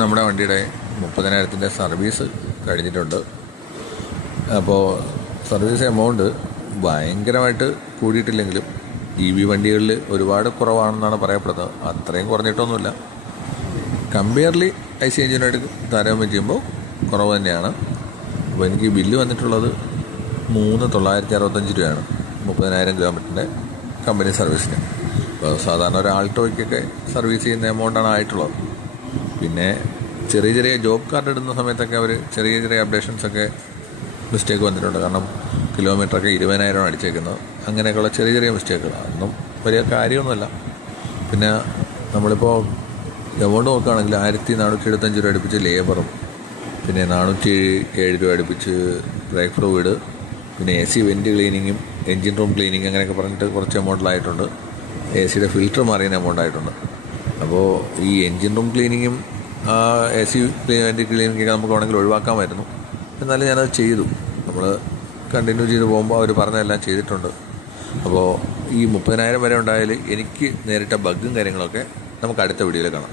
നമ്മുടെ വണ്ടിയുടെ 30,000 സർവീസ് കഴിഞ്ഞിട്ടുണ്ട്. അപ്പോൾ സർവീസ് എമൗണ്ട് ഭയങ്കരമായിട്ട് കൂടിയിട്ടില്ലെങ്കിലും EV വണ്ടികളിൽ ഒരുപാട് കുറവാണെന്നാണ് പറയപ്പെടുന്നത്. അത്രയും കുറഞ്ഞിട്ടൊന്നുമില്ല. കമ്പയർലി IC എഞ്ചിനായിട്ട് താരതമ്യം ചെയ്യുമ്പോൾ കുറവ് തന്നെയാണ്. അപ്പോൾ എനിക്ക് ബില്ല് വന്നിട്ടുള്ളത് 3,965 രൂപയാണ് 30,000 കിലോമീറ്ററിൻ്റെ കമ്പനി സർവീസിന്. അപ്പോൾ സാധാരണ ഒരു ആൾട്ടോയ്ക്കൊക്കെ സർവീസ് ചെയ്യുന്ന എമൗണ്ടാണ് ആയിട്ടുള്ളത്. പിന്നെ ചെറിയ ചെറിയ ജോബ് കാർഡ് ഇടുന്ന സമയത്തൊക്കെ അവർ ചെറിയ ചെറിയ അപ്ഡേഷൻസൊക്കെ മിസ്റ്റേക്ക് വന്നിട്ടുണ്ട്. കാരണം കിലോമീറ്ററൊക്കെ 20,000 അടിച്ചേക്കുന്നത്. അങ്ങനെയൊക്കെയുള്ള ചെറിയ ചെറിയ മിസ്റ്റേക്കുകൾ, അതൊന്നും വലിയ കാര്യമൊന്നുമല്ല. പിന്നെ നമ്മളിപ്പോൾ എമൗണ്ട് നോക്കുകയാണെങ്കിൽ 1,475 രൂപ അടുപ്പിച്ച് ലേബറും, പിന്നെ 407 രൂപ അടുപ്പിച്ച് ബ്രേക്ക് ഫ്ലൂയിഡ്, പിന്നെ AC വെൻറ്റ് ക്ലീനിങ്ങും എൻജിൻ റൂം ക്ലീനിങ് അങ്ങനെയൊക്കെ പറഞ്ഞിട്ട് കുറച്ച് എമൗണ്ടിലായിട്ടുണ്ട്. AC ഫിൽറ്റർ മാറിയ എമൗണ്ട് ആയിട്ടുണ്ട്. അപ്പോൾ ഈ എൻജിൻ റൂം ക്ലീനിങ്ങും AC വെൻറ്റ് ക്ലീനിങ്ങൊക്കെ നമുക്ക് വേണമെങ്കിൽ ഒഴിവാക്കാമായിരുന്നു. എന്നാലും ഞാനത് ചെയ്തു. നമ്മൾ കണ്ടിന്യൂ ചെയ്ത് പോകുമ്പോൾ അവർ പറഞ്ഞതെല്ലാം ചെയ്തിട്ടുണ്ട്. അപ്പോൾ ഈ 30,000 വരെ ഉണ്ടായാൽ എനിക്ക് നേരിട്ട ബഗ്ഗും കാര്യങ്ങളൊക്കെ നമുക്ക് അടുത്ത വീഡിയോയിൽ കാണാം.